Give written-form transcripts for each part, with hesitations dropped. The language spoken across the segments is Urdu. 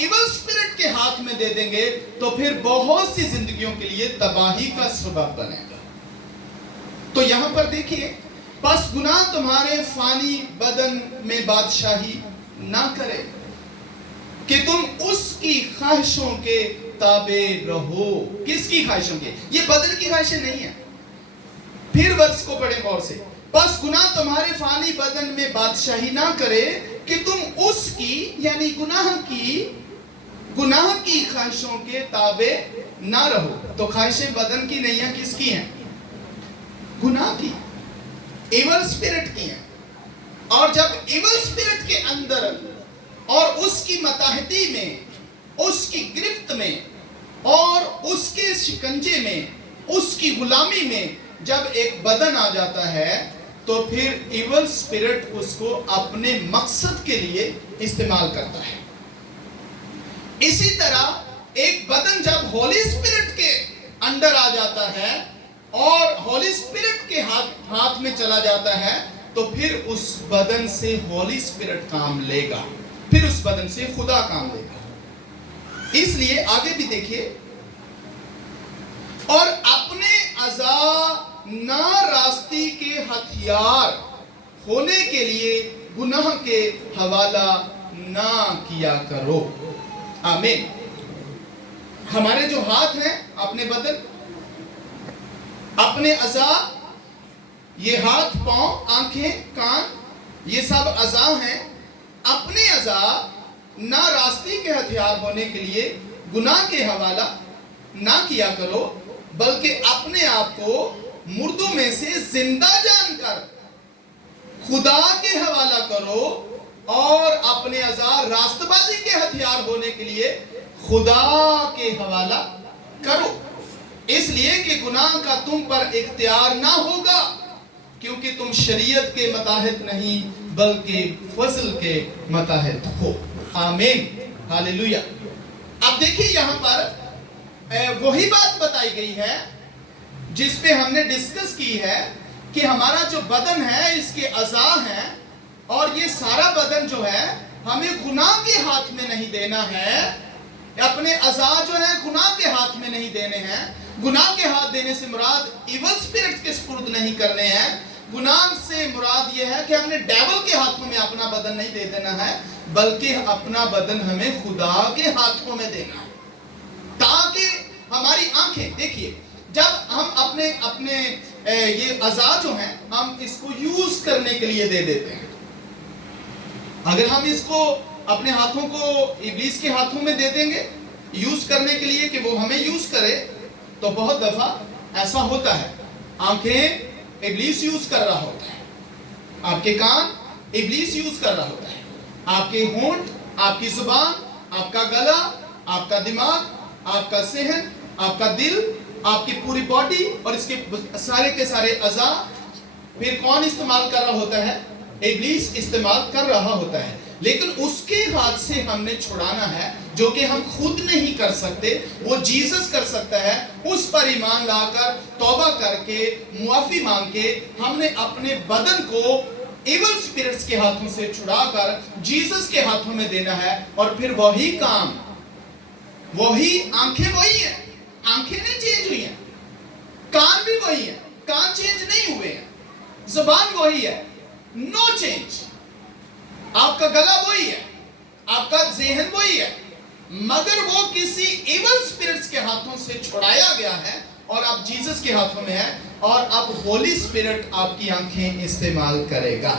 ایول اسپرٹ کے ہاتھ میں دے دیں گے تو پھر بہت سی زندگیوں کے لیے تباہی کا سبب بنے گا۔ تو یہاں پر دیکھیے، بس گناہ تمہارے فانی بدن میں بادشاہی نہ کرے کہ تم اس کی خواہشوں کے تابع رہو۔ کس کی خواہشوں کے؟ یہ بدن کی خواہشیں نہیں ہیں۔ پھر ورس کو پڑھیں غور سے، بس گناہ تمہارے فانی بدن میں بادشاہی نہ کرے کہ تم اس کی یعنی گناہ کی خواہشوں کے تابع نہ رہو۔ تو خواہشیں بدن کی نہیں ہیں، کس کی ہیں؟ گناہ کی، ایول اسپرٹ کی ہیں۔ اور جب ایول اسپرٹ کے اندر اور اس کی متحدی میں، اس کی گرفت میں اور اس کے شکنجے میں، اس کی غلامی میں جب ایک بدن آ جاتا ہے تو پھر ایول اسپرٹ اس کو اپنے مقصد کے لیے استعمال کرتا ہے۔ اسی طرح ایک بدن جب ہولی اسپرٹ کے انڈر آ جاتا ہے اور ہولی اسپرٹ کے ہاتھ میں چلا جاتا ہے تو پھر اس بدن سے ہولی اسپرٹ کام لے گا، پھر اس بدن سے خدا کام لے گا۔ اس لیے آگے بھی دیکھیے، اور اپنے اعضاء ناراستی کے ہتھیار ہونے کے لیے گناہ کے حوالہ نہ کیا کرو۔ آمین۔ ہمارے جو ہاتھ ہیں، اپنے بدن، اپنے اعضاء، یہ ہاتھ، پاؤں، آنکھیں، کان، یہ سب اعضاء ہیں۔ اپنے اعضاء ناراستی کے ہتھیار ہونے کے لیے گناہ کے حوالہ نہ کیا کرو، بلکہ اپنے آپ کو مردوں میں سے زندہ جان کر خدا کے حوالہ کرو اور اپنے اعضاء راست بازی کے ہتھیار ہونے کے لیے خدا کے حوالہ کرو، اس لیے کہ گناہ کا تم پر اختیار نہ ہوگا، کیونکہ تم شریعت کے متحد نہیں بلکہ فضل کے متحد ہو۔ آمین، ہاللویہ۔ اب دیکھیے یہاں پر وہی بات بتائی گئی ہے جس پہ ہم نے ڈسکس کی ہے کہ ہمارا جو بدن ہے، اس کے اعضاء ہیں، اور یہ سارا بدن جو ہے ہمیں گناہ کے ہاتھ میں نہیں دینا ہے۔ اپنے اعضاء جو ہیں گناہ کے ہاتھ میں نہیں دینے ہیں۔ گناہ کے ہاتھ دینے سے مراد ایول اسپرٹ کے سپرد نہیں کرنے ہیں۔ گناہ سے مراد یہ ہے کہ ہم نے ڈیول کے ہاتھوں میں اپنا بدن نہیں دے دینا ہے، بلکہ اپنا بدن ہمیں خدا کے ہاتھوں میں دینا ہے، تاکہ ہماری آنکھیں، دیکھیے جب ہم اپنے یہ اعضاء جو ہیں ہم اس کو یوز کرنے کے لیے دے دیتے ہیں۔ اگر ہم اس کو اپنے ہاتھوں کو ابلیس کے ہاتھوں میں دے دیں گے یوز کرنے کے لیے کہ وہ ہمیں یوز کرے، تو بہت دفعہ ایسا ہوتا ہے، آنکھیں ابلیس یوز کر رہا ہوتا ہے، آپ کے کان ابلیس یوز کر رہا ہوتا ہے، آپ کے ہونٹ، آپ کی زبان، آپ کا گلا، آپ کا دماغ، آپ کا ذہن، آپ کا دل، آپ کی پوری باڈی اور اس کے سارے کے سارے اعضاء پھر کون استعمال کر رہا ہوتا ہے؟ ابلیس استعمال کر رہا ہوتا ہے۔ لیکن اس کے ہاتھ سے ہم نے چھڑانا ہے، جو کہ ہم خود نہیں کر سکتے، وہ جیسس کر سکتا ہے۔ اس پر ایمان لا کر، توبہ کر کے، معافی مانگ کے ہم نے اپنے بدن کو ایول اسپرٹس کے ہاتھوں سے چھڑا کر جیسس کے ہاتھوں میں دینا ہے، اور پھر وہی کام، وہی آنکھیں وہی ہیں، آنکھیں نہیں چینج ہوئی ہیں، کان بھی وہی ہیں، کان چینج نہیں ہوئے ہیں، زبان وہی ہے، نو چینج، آپ کا گلا وہی ہے، آپ کا ذہن وہی ہے، مگر وہ کسی ایول اسپرٹس کے ہاتھوں سے چھڑایا گیا ہے اور اب جیسس کے ہاتھوں میں ہے، اور اب ہولی اسپرٹ آپ کی آنکھیں استعمال کرے گا۔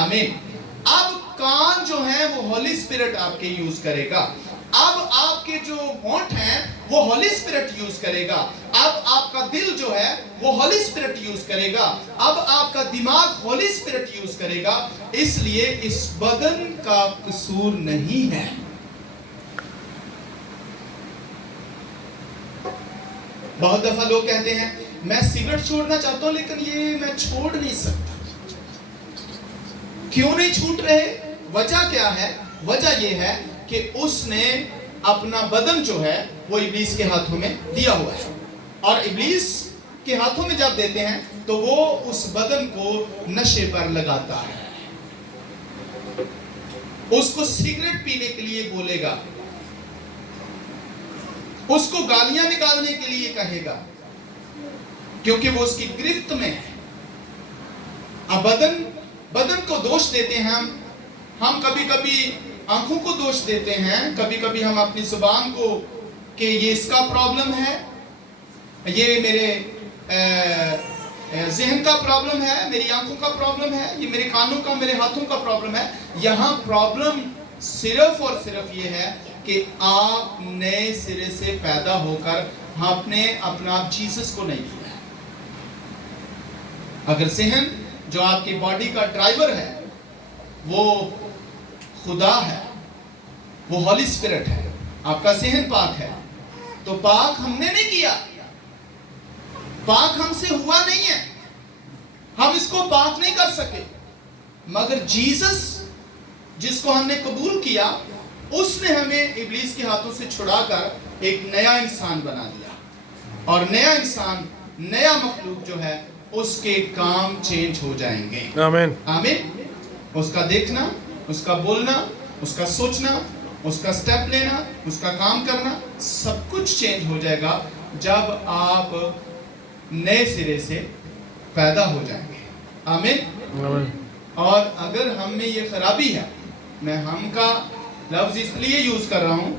آمین۔ اب کان جو ہیں وہ ہولی اسپرٹ آپ کے یوز کرے گا، اب آپ کے جو ہونٹ ہیں وہ ہولی اسپرٹ یوز کرے گا، اب آپ کا دل جو ہے وہ ہولی اسپرٹ یوز کرے گا، اب آپ کا دماغ ہولی اسپرٹ یوز کرے گا۔ اس لیے اس بدن کا قصور نہیں ہے۔ بہت دفعہ لوگ کہتے ہیں میں سگریٹ چھوڑنا چاہتا ہوں لیکن یہ میں چھوڑ نہیں سکتا۔ کیوں نہیں چھوٹ رہے؟ وجہ کیا ہے؟ وجہ یہ ہے کہ اس نے اپنا بدن جو ہے وہ ابلیس کے ہاتھوں میں دیا ہوا ہے، اور ابلیس کے ہاتھوں میں جب دیتے ہیں تو وہ اس بدن کو نشے پر لگاتا ہے، اس کو سگریٹ پینے کے لیے بولے گا، اس کو گالیاں نکالنے کے لیے کہے گا، کیونکہ وہ اس کی گرفت میں ہے۔ اب بدن کو دوش دیتے ہیں ہم کبھی کبھی آنکھوں کو دوش دیتے ہیں، کبھی کبھی ہم اپنی زبان کو کہ یہ اس کا پرابلم ہے، یہ میرے ذہن کا پرابلم ہے، میری آنکھوں کا پرابلم ہے، یہ میرے کانوں کا، میرے ہاتھوں کا پرابلم ہے۔ یہاں پرابلم صرف اور صرف یہ ہے کہ آپ نئے سرے سے پیدا ہو کر اپنا آپ جیسس کو نہیں دیا ہے۔ اگر ذہن جو آپ کی باڈی کا ڈرائیور ہے وہ خدا ہے، وہ ہولی اسپرٹ ہے، آپ کا ذہن پاک ہے، تو پاک ہم نے نہیں کیا، پاک ہم سے ہوا نہیں ہے، ہم اس کو پاک نہیں کر سکے، مگر جیسس جس کو ہم نے قبول کیا اس نے ہمیں ابلیس کے ہاتھوں سے چھڑا کر ایک نیا انسان بنا دیا، اور نیا انسان، نیا مخلوق جو ہے اس کے کام چینج ہو جائیں گے۔ آمین۔ آمین۔ اس کا دیکھنا، اس کا بولنا، اس کا سوچنا، اس کا سٹیپ لینا، اس کا کام کرنا، سب کچھ چینج ہو جائے گا جب آپ نئے سرے سے پیدا ہو جائیں گے۔ آمین۔ آمین۔ اور اگر ہم میں یہ خرابی ہے، میں ہم کا لفظ اس لیے یوز کر رہا ہوں